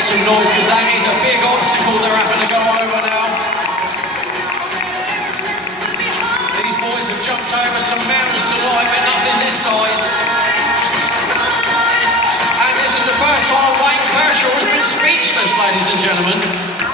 Some noise, because that is a big obstacle they're having to go over now. These boys have jumped over some mountains tonight, but nothing this size. And this is the first time Wayne Kershaw has been speechless, ladies and gentlemen.